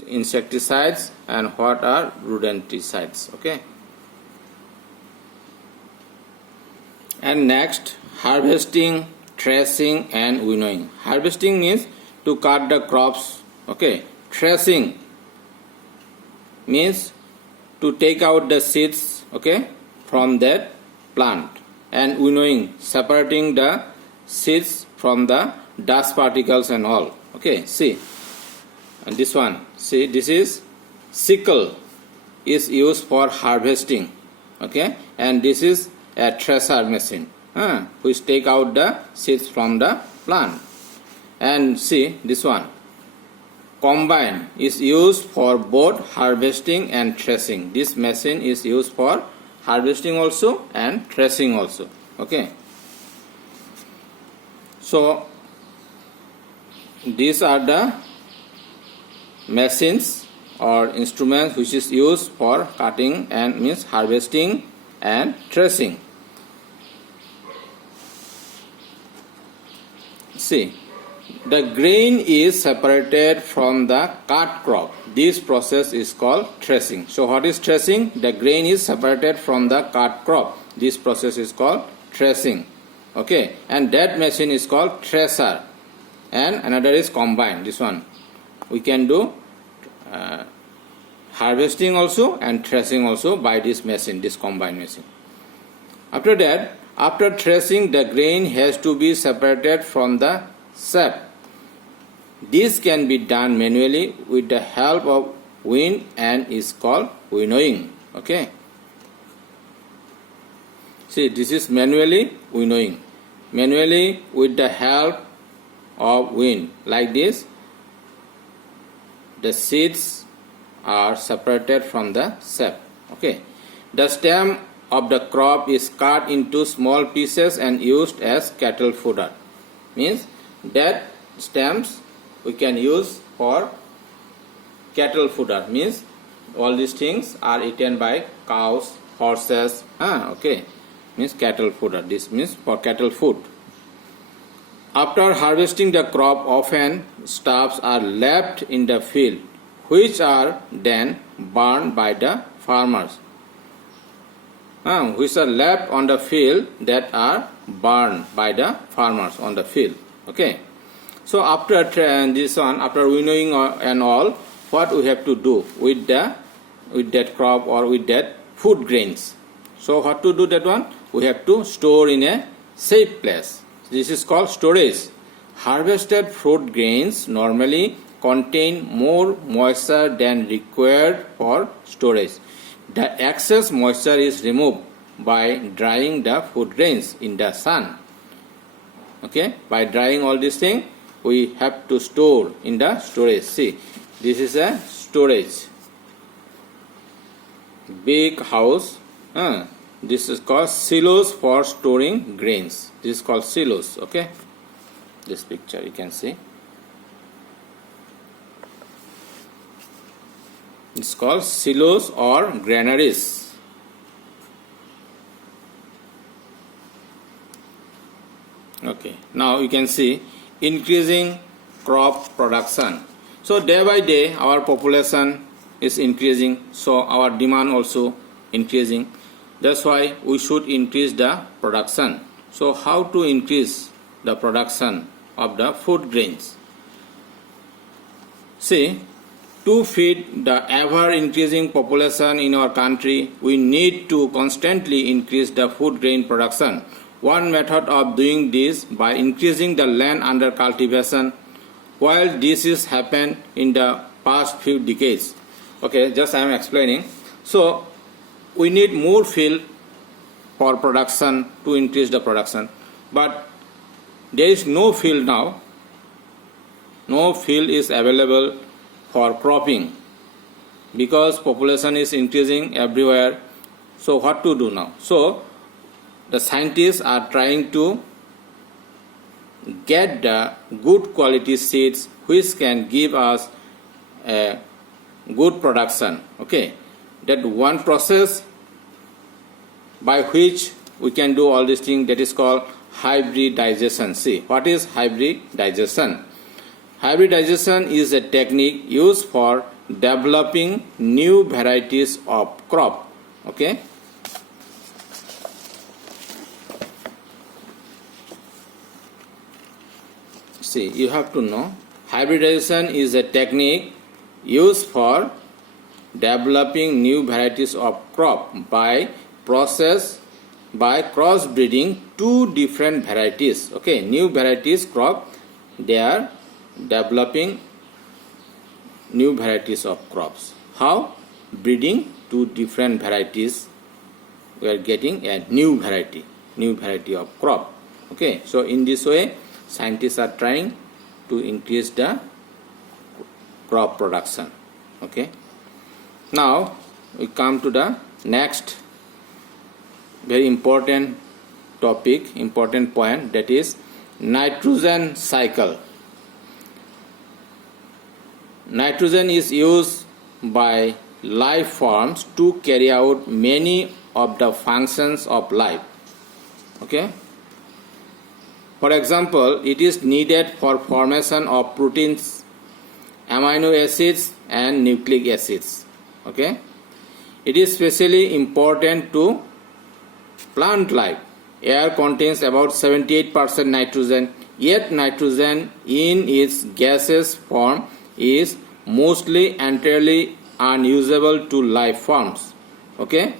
insecticides and what are rodenticides. Okay. And next, harvesting, threshing and winnowing. Harvesting means to cut the crops. Okay. Threshing means to take out the seeds, okay, from that plant. And winnowing, separating the seeds from the dust particles and all. Okay, see. And this one, see, this is sickle, is used for harvesting. Okay, and this is a thresher machine, which take out the seeds from the plant. And see this one, combine, is used for both harvesting and threshing. This machine is used for harvesting also and threshing also. Okay, so these are the machines or instruments which is used for cutting and means harvesting and threshing. See, the grain is separated from the cut crop. This process is called threshing. So what is threshing? The grain is separated from the cut crop. This process is called threshing. Okay, and that machine is called thresher. And another is combine. This one we can do harvesting also and threshing also by this machine, this combine machine. After that, after threshing, the grain has to be separated from the sap. This can be done manually with the help of wind and is called winnowing. Okay. See, this is manually winnowing. Manually with the help of wind, like this, the seeds are separated from the sap. Okay. The stem of the crop is cut into small pieces and used as cattle fodder. Means that stems we can use for cattle fodder. Means all these things are eaten by cows, horses. Okay. Means cattle fodder. This means for cattle food. After harvesting the crop, often stubs are left in the field, which are then burned by the farmers. Which are left on the field that are burned by the farmers on the field. Okay. So after this one, after winnowing and all, what we have to do with that crop or with that food grains? So what to do that one? We have to store in a safe place. This is called storage. Harvested fruit grains normally contain more moisture than required for storage. The excess moisture is removed by drying the food grains in the sun. Okay, by drying all these things, we have to store in the storage. See, this is a storage. Big house. This is called silos for storing grains. This is called silos. Okay, this picture you can see. It's called silos or granaries. Okay, now you can see increasing crop production. So day by day our population is increasing, so our demand also increasing. That's why we should increase the production. So how to increase the production of the food grains? See, to feed the ever-increasing population in our country, we need to constantly increase the food grain production. One method of doing this by increasing the land under cultivation. While this has happened in the past few decades. Okay, just I am explaining. So, we need more field for production to increase the production. But there is no field now. No field is available for cropping because population is increasing everywhere. So what to do now? So the scientists are trying to get the good quality seeds which can give us a good production. Okay, that one process by which we can do all these things, that is called hybridization. See, what is hybridization? Hybridization is a technique used for developing new varieties of crop. Okay. See, you have to know hybridization is a technique used for developing new varieties of crop by crossbreeding two different varieties. Okay, new varieties crop, they are developing new varieties of crops. How? Breeding two different varieties, we are getting a new variety of crop. Okay, so in this way scientists are trying to increase the crop production. Okay, now we come to the next very important topic, important point, that is nitrogen cycle. Nitrogen is used by life forms to carry out many of the functions of life. Okay. For example, it is needed for formation of proteins, amino acids and nucleic acids. Okay. It is especially important to plant life. Air contains about 78% nitrogen, yet nitrogen in its gaseous form is mostly entirely unusable to life forms. Okay.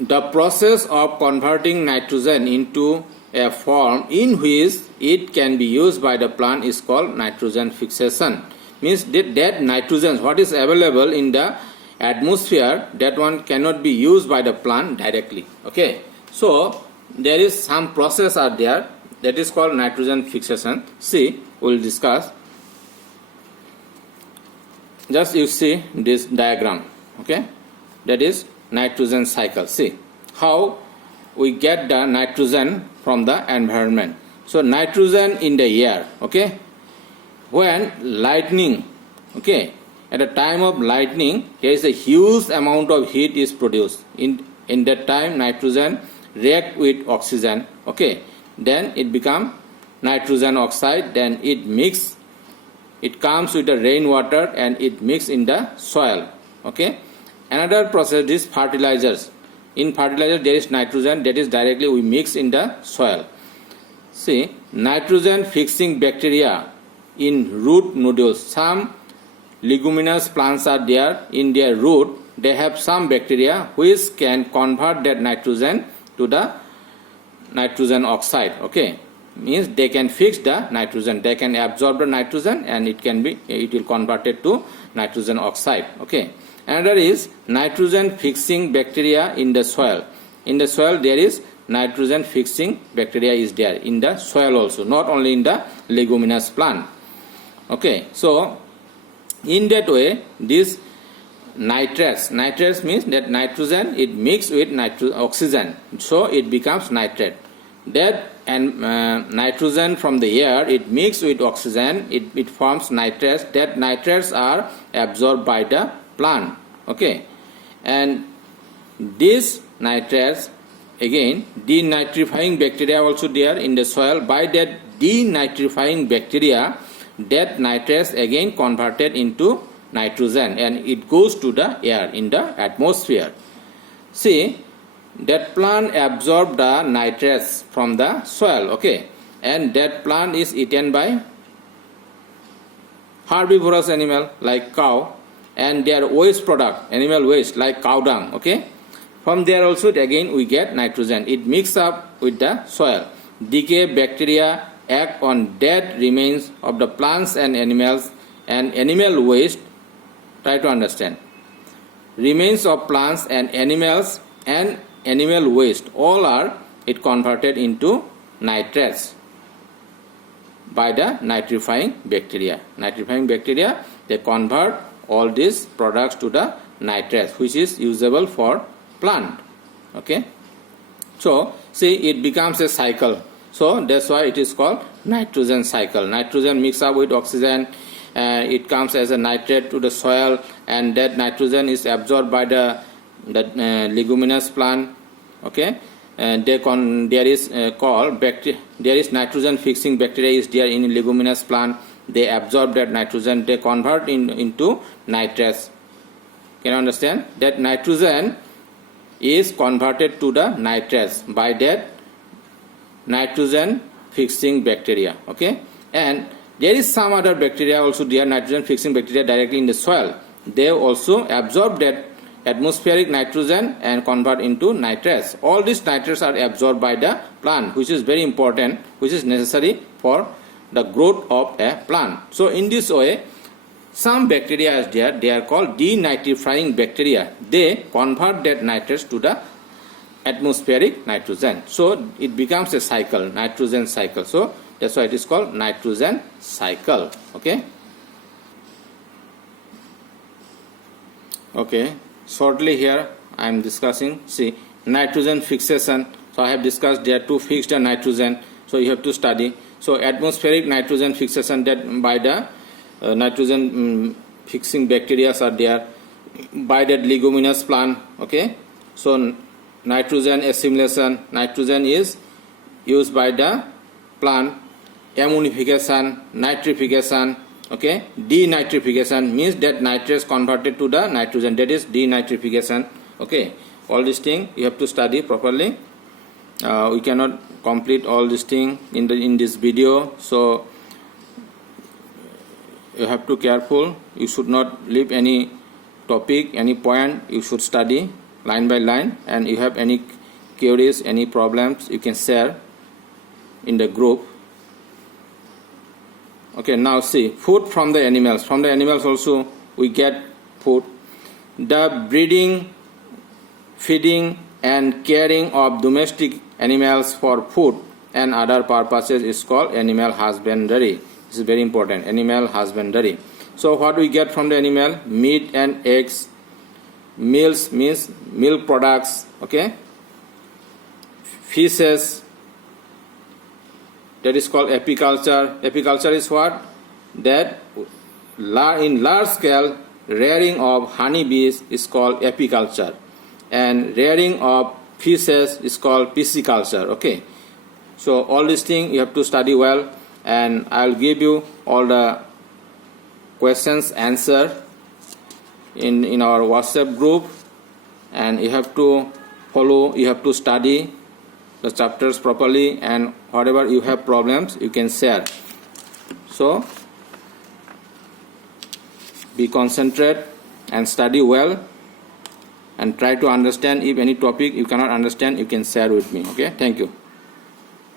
The process of converting nitrogen into a form in which it can be used by the plant is called nitrogen fixation. Means that nitrogen what is available in the atmosphere, that one cannot be used by the plant directly. Okay, so there is some process are there, that is called nitrogen fixation. See, we will discuss. Just you see this diagram. Okay, that is nitrogen cycle. See how we get the nitrogen from the environment. So nitrogen in the air. Okay, when lightning, okay, at the time of lightning there is a huge amount of heat is produced. In that time nitrogen react with oxygen. Okay, then it become nitrogen oxide, then it comes with the rainwater and it mix in the soil. Okay, another process is fertilizers. In fertilizer there is nitrogen, that is directly we mix in the soil. See, nitrogen fixing bacteria in root nodules. Some leguminous plants are there, in their root they have some bacteria which can convert that nitrogen to the nitrogen oxide. Okay, means they can fix the nitrogen, they can absorb the nitrogen and it will convert it to nitrogen oxide. Okay, another is nitrogen fixing bacteria in the soil. In the soil there is nitrogen fixing bacteria is there in the soil also, not only in the leguminous plant. Okay, so in that way this nitrates means that nitrogen it mixed with oxygen, so it becomes nitrate. That and nitrogen from the air it mixed with oxygen, it forms nitrates. That nitrates are absorbed by the plant. Okay, and these nitrates again denitrifying bacteria also there in the soil. By that denitrifying bacteria, that nitrates again converted into nitrogen and it goes to the air in the atmosphere. See, that plant absorb the nitrates from the soil. Okay, and that plant is eaten by herbivorous animal like cow, and their waste product, animal waste like cow dung. Okay, from there also again we get nitrogen, it mix up with the soil. Decay bacteria act on dead remains of the plants and animals, and animal waste, try to understand, remains of plants and animals and animal waste, all are it converted into nitrates by the nitrifying bacteria. Nitrifying bacteria, they convert all these products to the nitrates which is usable for plant. Okay, so see it becomes a cycle, so that's why it is called nitrogen cycle. Nitrogen mix up with oxygen, it comes as a nitrate to the soil, and that nitrogen is absorbed by the leguminous plant. Okay, and there is called bacteria, there is nitrogen fixing bacteria is there in leguminous plant. they absorb that nitrogen, they convert into nitrates. Can you understand? That nitrogen is converted to the nitrates by that nitrogen fixing bacteria. Okay, and there is some other bacteria also, they are nitrogen fixing bacteria directly in the soil. They also absorb that atmospheric nitrogen and convert into nitrates. All these nitrates are absorbed by the plant, which is very important, which is necessary for the growth of a plant. So in this way, some bacteria is there, they are called denitrifying bacteria. They convert that nitrates to the atmospheric nitrogen. So it becomes a cycle, nitrogen cycle. So that's why it is called nitrogen cycle. Okay. Okay. Shortly here I am discussing, see, nitrogen fixation. So I have discussed there to fix the nitrogen. So you have to study. So atmospheric nitrogen fixation, that by the nitrogen fixing bacteria are there by that leguminous plant. Okay. So nitrogen assimilation, nitrogen is used by the plant. Ammonification, nitrification. Okay, denitrification means that nitrates converted to the nitrogen, that is denitrification. Okay, all these things you have to study properly. We cannot complete all these things in this video, so you have to careful. You should not leave any topic, any point. You should study line by line, and you have any queries, any problems, you can share in the group. Okay, now see, food from the animals. From the animals also we get food. The breeding, feeding and caring of domestic animals for food and other purposes is called animal husbandry. This is very important, animal husbandry. So what we get from the animal? Meat and eggs. Meals means milk products. Okay. Fishes, that is called apiculture. Apiculture is what? That in large scale rearing of honeybees is called apiculture, and rearing of fishes is called pisciculture. Okay, so all these things you have to study well, and I'll give you all the questions answer in our WhatsApp group, and you have to follow, you have to study the chapters properly, and whatever you have problems you can share. So be concentrate and study well, and try to understand. If any topic you cannot understand, you can share with me. Okay, thank you.